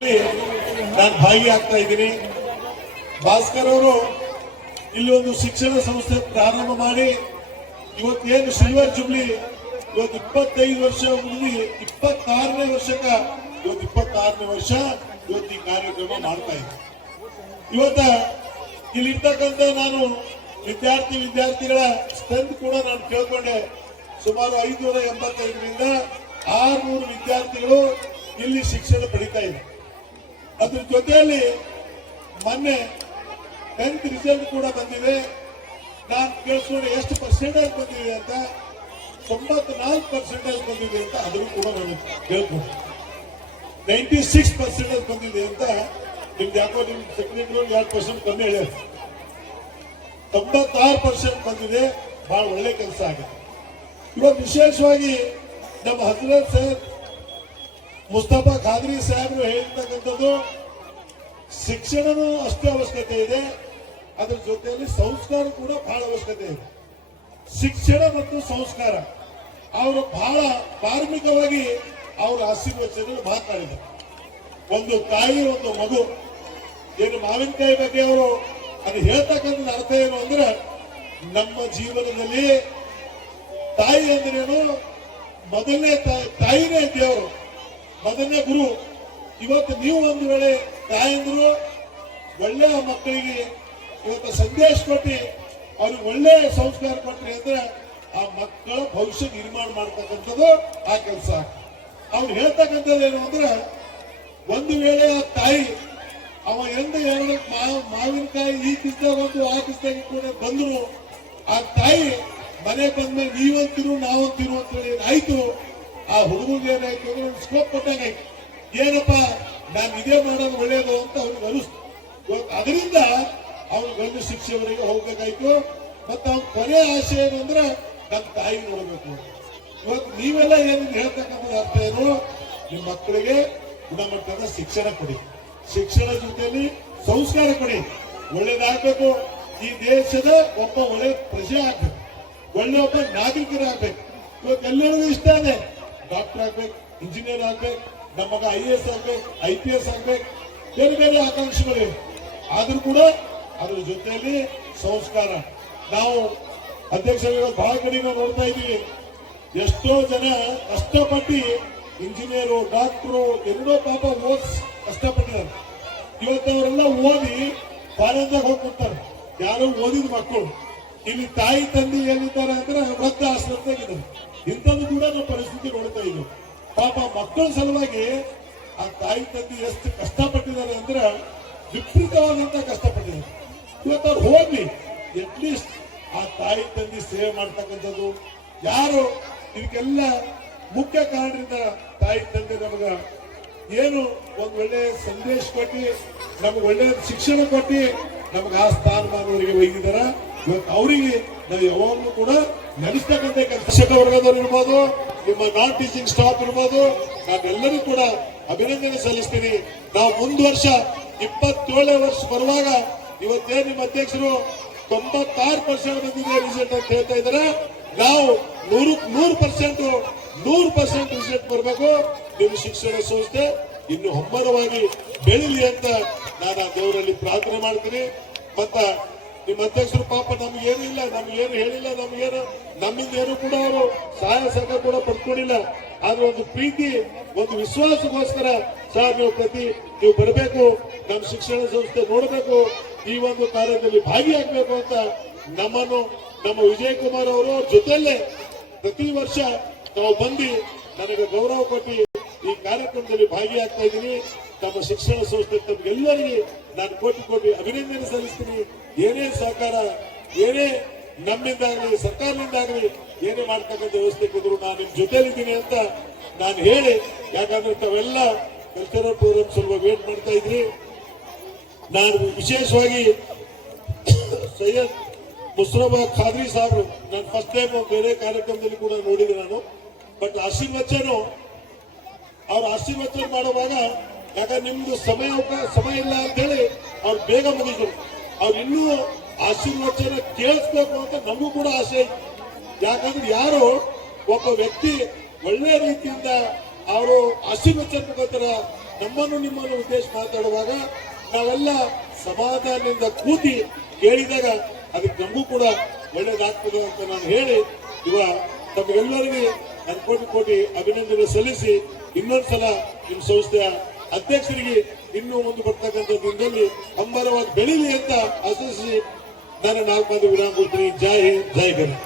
ನಾನು ಭಾಗಿಯಾಗ್ತಾ ಇದ್ದೀನಿ. ಭಾಸ್ಕರ್ ಅವರು ಇಲ್ಲಿ ಒಂದು ಶಿಕ್ಷಣ ಸಂಸ್ಥೆ ಪ್ರಾರಂಭ ಮಾಡಿ ಇವತ್ತೇನು ಸಿಲ್ವರ್ ಜುಬ್ಲಿ ಇವತ್ತು 25 ವರ್ಷ ಮುಗಿದು 26ನೇ ವರ್ಷಕ್ಕ ಇವತ್ತು 26ನೇ ವರ್ಷ ಇವತ್ತು ಈ ಕಾರ್ಯಕ್ರಮ ಮಾಡ್ತಾ ಇದ್ದೀನಿ. ಇವತ್ತ ಇಲ್ಲಿರ್ತಕ್ಕಂಥ ನಾನು ವಿದ್ಯಾರ್ಥಿಗಳ ಸ್ಟ್ರೆಂತ್ ಕೂಡ ನಾನು ಕೇಳ್ಕೊಂಡೆ. ಸುಮಾರು 585ರಿಂದ 600 ವಿದ್ಯಾರ್ಥಿಗಳು ಇಲ್ಲಿ ಶಿಕ್ಷಣ ಪಡಿತಾ ಇದೆ. ಅದ್ರ ಜೊತೆಯಲ್ಲಿ ಮೊನ್ನೆ 10th ರಿಸಲ್ಟ್ ಕೂಡ ಬಂದಿದೆ. ನಾನು ಕೇಳಿಸ್ಕೊಂಡು ಎಷ್ಟು ಪರ್ಸೆಂಟೇಜ್ ಬಂದಿದೆ ಅಂತ 94% ಬಂದಿದೆ ಅಂತ ಅದನ್ನು ಕೂಡ ನಾನು ಕೇಳ್ಕೊಂಡೆ. 96% ಬಂದಿದೆ ಅಂತ ನಿಮ್ದು ಯಾಕೋ ನಿಮ್ ಸೆಕ್ರೆಟರಿ 2% ಕಮ್ಮಿ ಹೇಳ್ಯಾರ. 96% ಬಂದಿದೆ. ಬಹಳ ಒಳ್ಳೆ ಕೆಲಸ ಆಗಿದೆ. ಇವತ್ತು ವಿಶೇಷವಾಗಿ ನಮ್ಮ ಹಜರತ್ ಸರ್ ಮುಸ್ತಫಾ ಖಾದ್ರಿ ಸಾಹೇಬರು ಹೇಳಿರ್ತಕ್ಕಂಥದ್ದು ಶಿಕ್ಷಣನೂ ಅಷ್ಟೇ ಅವಶ್ಯಕತೆ ಇದೆ, ಅದರ ಜೊತೆಯಲ್ಲಿ ಸಂಸ್ಕಾರ ಕೂಡ ಬಹಳ ಅವಶ್ಯಕತೆ ಇದೆ. ಶಿಕ್ಷಣ ಮತ್ತು ಸಂಸ್ಕಾರ ಅವರು ಬಹಳ ಧಾರ್ಮಿಕವಾಗಿ ಅವರ ಆಶೀರ್ವಚನ ಮಾತನಾಡಿದರು. ಒಂದು ತಾಯಿ ಒಂದು ಮಗು ಏನು ಮಾವಿನಕಾಯಿ ಬಗ್ಗೆ ಅವರು ಅದು ಹೇಳ್ತಕ್ಕಂಥ ಅರ್ಥ ಏನು ಅಂದ್ರೆ ನಮ್ಮ ಜೀವನದಲ್ಲಿ ತಾಯಿ ಅಂದ್ರೇನು, ಮೊದಲನೇ ತಾಯಿನೇ ದೇವರು, ಮೊದಲನೇ ಗುರು. ಇವತ್ತು ನೀವು ಒಂದು ವೇಳೆ ತಾಯಂದ್ರು ಒಳ್ಳೆಯ ಮಕ್ಕಳಿಗೆ ಇವತ್ತು ಸಂದೇಶ ಕೊಟ್ಟು ಅವ್ರಿಗೆ ಒಳ್ಳೆಯ ಸಂಸ್ಕಾರ ಕೊಟ್ರಿ ಅಂದ್ರೆ ಆ ಮಕ್ಕಳ ಭವಿಷ್ಯ ನಿರ್ಮಾಣ ಮಾಡ್ತಕ್ಕಂಥದ್ದು ಆ ಕೆಲಸ. ಅವ್ರು ಹೇಳ್ತಕ್ಕಂಥದ್ದು ಏನು ಅಂದ್ರೆ ಒಂದು ವೇಳೆ ಆ ತಾಯಿ ಅವ ಎರಡು ಮಾವಿನಕಾಯಿ ಈ ಕಿಸ್ದಾಗ ಒಂದು ಆ ಕಿಸ್ದಾಗ ಕೂಡ ಬಂದ್ರು, ಆ ತಾಯಿ ಮನೆ ಬಂದ್ಮೇಲೆ ನೀವಂತಿರು ನಾವಂತಿರು ಅಂತ ಹೇಳಿ ಆಯ್ತು. ಆ ಹುಡುಗರಿಗೆ ಏನಾಯ್ತು ಅಂದ್ರೆ ಒಂದು ಸ್ಕೋಪ್ ಕೊಟ್ಟಂಗಾಯ್ತು. ಏನಪ್ಪ ನಾನು ಇದೇ ಮಾಡೋದು ಒಳ್ಳೇದು ಅಂತ ಅವ್ರಿಗೆ ಅನಿಸ್ತು. ಅದರಿಂದ ಅವ್ರು ಗಂಡು ಶಿಕ್ಷೆಯವರಿಗೆ ಹೋಗ್ಬೇಕಾಯ್ತು. ಮತ್ತೆ ಅವ್ನ ಕೊನೆ ಆಸೆ ಏನು ಅಂದ್ರೆ ನನ್ನ ತಾಯಿ ನೋಡ್ಬೇಕು. ಇವತ್ತು ನೀವೆಲ್ಲ ಏನು ಹೇಳ್ತಕ್ಕಂಥದ್ದು ಅರ್ಥ ಏನು, ನಿಮ್ಮ ಮಕ್ಕಳಿಗೆ ಗುಣಮಟ್ಟದ ಶಿಕ್ಷಣ ಕೊಡಿ, ಶಿಕ್ಷಣ ಜೊತೆಯಲ್ಲಿ ಸಂಸ್ಕಾರ ಕೊಡಿ, ಒಳ್ಳೇದಾಗಬೇಕು. ಈ ದೇಶದ ಒಬ್ಬ ಒಳ್ಳೆ ಪ್ರಜೆ ಆಗ್ಬೇಕು, ಒಳ್ಳೆ ಒಬ್ಬ ನಾಗರಿಕರಾಗಬೇಕು. ಇವತ್ತು ಎಲ್ಲರಿಗೂ ಇಷ್ಟ ಇದೆ ಡಾಕ್ಟರ್ ಆಗ್ಬೇಕು, ಇಂಜಿನಿಯರ್ ಆಗ್ಬೇಕು, ನಮ್ಮ ಮಗ IAS ಆಗ್ಬೇಕು, IPS ಆಗ್ಬೇಕು, ಬೇರೆ ಬೇರೆ ಆಕಾಂಕ್ಷೆಗಳಿವೆ. ಆದ್ರೂ ಕೂಡ ಅದ್ರ ಜೊತೆಯಲ್ಲಿ ಸಂಸ್ಕಾರ. ನಾವು ಅಧ್ಯಕ್ಷರು ಬಹಳ ಕಡೆ ನೋಡ್ತಾ ಇದ್ದೀವಿ, ಎಷ್ಟೋ ಜನ ಕಷ್ಟಪಟ್ಟು ಇಂಜಿನಿಯರು ಡಾಕ್ಟರು ಎರಡೋ ಪಾಪ ಕಷ್ಟಪಟ್ಟಿದ್ದಾರೆ. ಇವತ್ತವರೆಲ್ಲ ಓದಿ ಕಾಲೇಜಾಗ ಹೋಗ್ಬಿಡ್ತಾರೆ. ಯಾರೋ ಓದಿದ ಮಕ್ಕಳು ಇಲ್ಲಿ ತಾಯಿ ತಂದೆ ಏನಿದ್ದಾರೆ ಅಂದ್ರೆ ವೃದ್ಧ ಆಶ್ರಮದಾಗಿದ್ದಾರೆ. ಇಂಥದ್ದು ಕೂಡ ನಾವು ಪರಿಸ್ಥಿತಿ ನೋಡ್ತಾ ಇದ್ದೀವಿ. ಪಾಪ ಮಕ್ಕಳ ಸಲುವಾಗಿ ಆ ತಾಯಿ ತಂದೆ ಎಷ್ಟು ಕಷ್ಟಪಟ್ಟಿದ್ದಾರೆ ಅಂದ್ರೆ ವಿಪರೀತವಾದಂತ ಕಷ್ಟಪಟ್ಟಿದ್ದಾರೆ. ಇವತ್ತು ಅವ್ರು ಹೋಗಿ ಅಟ್ಲೀಸ್ಟ್ ಆ ತಾಯಿ ತಂದೆ ಸೇವೆ ಮಾಡ್ತಕ್ಕಂಥದ್ದು ಯಾರು ಇದಕ್ಕೆಲ್ಲ ಮುಖ್ಯ ಕಾರಣದಿಂದ ತಾಯಿ ತಂದೆ ನಮಗ ಏನು ಒಂದು ಒಳ್ಳೆ ಸಂದೇಶ ಕೊಟ್ಟು ನಮ್ಗೆ ಒಳ್ಳೆ ಶಿಕ್ಷಣ ಕೊಟ್ಟು ನಮ್ಗೆ ಆ ಸ್ಥಾನಮಾನವರಿಗೆ ಒಯ್ದಿದಾರ. ಇವತ್ತು ಅವರಿಗೆ ನಾವು ಯಾವಾಗಲೂ ಕೂಡ ನಡೆಸ್ತಕ್ಕಂಥ ಶಿಕ್ಷಕ ವರ್ಗದವರು ಇರ್ಬೋದು, ನಿಮ್ಮ ನಾನ್ ಟೀಚಿಂಗ್ ಸ್ಟಾಫ್ ಇರ್ಬೋದು, ನಾವೆಲ್ಲರೂ ಕೂಡ ಅಭಿನಂದನೆ ಸಲ್ಲಿಸ್ತೀನಿ. ನಾವು ಮುಂದ್ ವರ್ಷ 27ನೇ ವರ್ಷ ಬರುವಾಗ ಇವತ್ತೇ ನಿಮ್ಮ ಅಧ್ಯಕ್ಷರು 96% ಬಂದಿದೆ ರಿಸಲ್ಟ್ ಅಂತ ಹೇಳ್ತಾ ಇದ್ದಾರೆ. ನಾವು 100% ರಿಸಲ್ಟ್ ಬರಬೇಕು. ನಿಮ್ಮ ಶಿಕ್ಷಣ ಸಂಸ್ಥೆ ಇನ್ನು ಹೆಮ್ಮರವಾಗಿ ಬೆಳೀಲಿ ಅಂತ ನಾನು ಆ ದೇವರಲ್ಲಿ ಪ್ರಾರ್ಥನೆ ಮಾಡ್ತೀನಿ. ಮತ್ತ ನಿಮ್ಮ ಅಧ್ಯಕ್ಷರು ಪಾಪ ನಮ್ಗೇನು ಇಲ್ಲ, ನಮ್ಗೇನು ಹೇಳಿಲ್ಲ, ನಮ್ಮಿಂದ ಏನು ಕೂಡ ಅವರು ಸಹಾಯ ಸಹಕಾರ ಕೂಡ ಪಡ್ಕೊಂಡಿಲ್ಲ. ಆದ್ರೆ ಒಂದು ಪ್ರೀತಿ, ಒಂದು ವಿಶ್ವಾಸಕ್ಕೋಸ್ಕರ ಸರ್ ನೀವು ಬರಬೇಕು, ನಮ್ಮ ಶಿಕ್ಷಣ ಸಂಸ್ಥೆ ನೋಡಬೇಕು, ಈ ಒಂದು ಕಾರ್ಯದಲ್ಲಿ ಭಾಗಿಯಾಗಬೇಕು ಅಂತ ನಮ್ಮನ್ನು ನಮ್ಮ ವಿಜಯ್ ಕುಮಾರ್ ಅವರು ಜೊತೆಯಲ್ಲೇ ಪ್ರತಿ ವರ್ಷ ನಾವು ಬಂದು ನನಗೆ ಗೌರವ ಕೊಟ್ಟು ಈ ಕಾರ್ಯಕ್ರಮದಲ್ಲಿ ಭಾಗಿಯಾಗ್ತಾ ಇದ್ದೀನಿ. ನಮ್ಮ ಶಿಕ್ಷಣ ಸಂಸ್ಥೆ ತಮಗೆಲ್ಲರಿಗೆ ನಾನು ಕೋಟಿ ಅಭಿನಂದನೆ ಸಲ್ಲಿಸ್ತೀನಿ. ಏನೇ ಸಹಕಾರ, ಏನೇ ನಮ್ಮಿಂದಾಗಲಿ ಸರ್ಕಾರದಿಂದಾಗಲಿ ಏನೇ ಮಾಡ್ತಕ್ಕಂಥ ವ್ಯವಸ್ಥೆ ಕೊದ್ರು ನಾನು ನಿಮ್ ಜೊತೆಲಿದ್ದೀನಿ ಅಂತ ನಾನು ಹೇಳಿ, ಯಾಕಂದ್ರೆ ತಾವೆಲ್ಲ ಕಲ್ಚರಲ್ ಪ್ರೋಗ್ರಾಮ್ ಸ್ವಲ್ಪ ವೇಟ್ ಮಾಡ್ತಾ ಇದ್ರಿ. ನಾನು ವಿಶೇಷವಾಗಿ ಸೈಯದ್ ಮುಸ್ತಫಾ ಖಾದ್ರಿ ಸಾಹೇಬರು ನಾನು ಫಸ್ಟ್ ಟೈಮ್ ಬೇರೆ ಕಾರ್ಯಕ್ರಮದಲ್ಲಿ ಕೂಡ ನೋಡಿದೆ ನಾನು. ಬಟ್ ಅವ್ರ ಆಶೀರ್ವಚನ ಮಾಡುವಾಗ ಯಾಕಂದ್ರೆ ನಿಮ್ದು ಸಮಯ ಇಲ್ಲ ಅಂತ ಹೇಳಿ ಅವ್ರು ಬೇಗ ಮುಗಿದ್ರು. ಅವ್ರು ಇನ್ನೂ ಆಶೀರ್ವಚನ ಕೇಳಿಸ್ಬೇಕು ಅಂತ ನಮಗೂ ಕೂಡ ಆಸೆ ಐತಿ. ಯಾಕಂದ್ರೆ ಯಾರು ಒಬ್ಬ ವ್ಯಕ್ತಿ ಒಳ್ಳೆ ರೀತಿಯಿಂದ ಅವರು ಆಶೀರ್ವಚನ ಮುಖಾಂತರ ನಮ್ಮನ್ನು ನಿಮ್ಮನ್ನು ಉದ್ದೇಶ ಮಾತಾಡುವಾಗ ನಾವೆಲ್ಲ ಸಮಾಧಾನದಿಂದ ಕೂತಿ ಕೇಳಿದಾಗ ಅದಕ್ಕೆ ನಮಗೂ ಕೂಡ ಒಳ್ಳೇದಾಗ್ತದೆ ಅಂತ ನಾನು ಹೇಳಿ ತಮಗೆಲ್ಲರಿಗೂ ನಾನು ಕೋಟಿ ಕೋಟಿ ಅಭಿನಂದನೆ ಸಲ್ಲಿಸಿ ಇನ್ನೊಂದ್ಸಲ ನಿಮ್ಮ ಸಂಸ್ಥೆಯ ಅಧ್ಯಕ್ಷರಿಗೆ ಇನ್ನೂ ಒಂದು ಬರ್ತಕ್ಕಂಥ ದಿನದಲ್ಲಿ ಅಂಬರವಾಗಿ ಬೆಳೀಲಿ ಅಂತ ಆಶಿಸಿ ನಾನು 4 ಮಾತು ವಿರಾಮ ಕೊಡ್ತೀನಿ. ಜೈ ಹಿಂದ್, ಜೈ ಗಣೇಶ್.